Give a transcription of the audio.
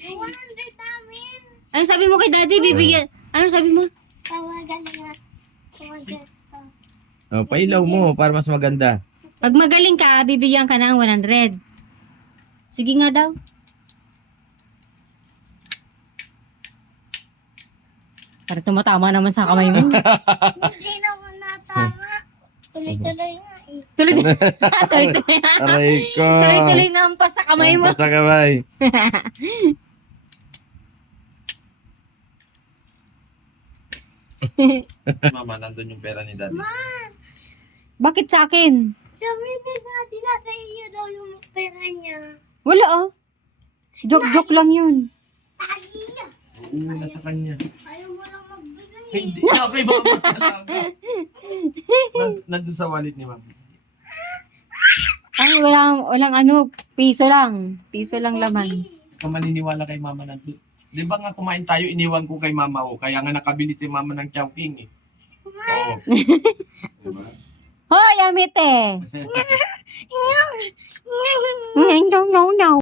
100 namin. Ano sabi mo kay daddy? Bibigyan. Ano sabi mo? Tawagan nga. Tawagan. Pailaw mo para mas maganda. Pag magaling ka, bibigyan ka ng 100. Sige nga daw. Para tumatama naman sa kamay mo. Hindi naman natama. Tuloy-tuloy nga eh. Tuloy-tuloy. Aray ko. Tuloy-tuloy nga ang pas sa kamay mo. Sa kamay. Mama, nandun yung pera ni daddy. Bakit sa akin? Sabi ni Daddy na sa iyo daw yung pera niya. Wala oh. Joke-joke lang yun. Daddy, Oo, nasa kanya. ayaw mo lang magbigay. Hindi na kay mama talaga. Nandun sa wallet ni mama. Ay, walang ano, piso lang. Piso lang laman. Kung maniniwala kay mama nandun. Di ba nga kumain tayo, iniwan ko kay mama ko. Kaya nga nakabili si mama ng Chowking eh. Oo. Diba? Hoy, amite! No, no, no.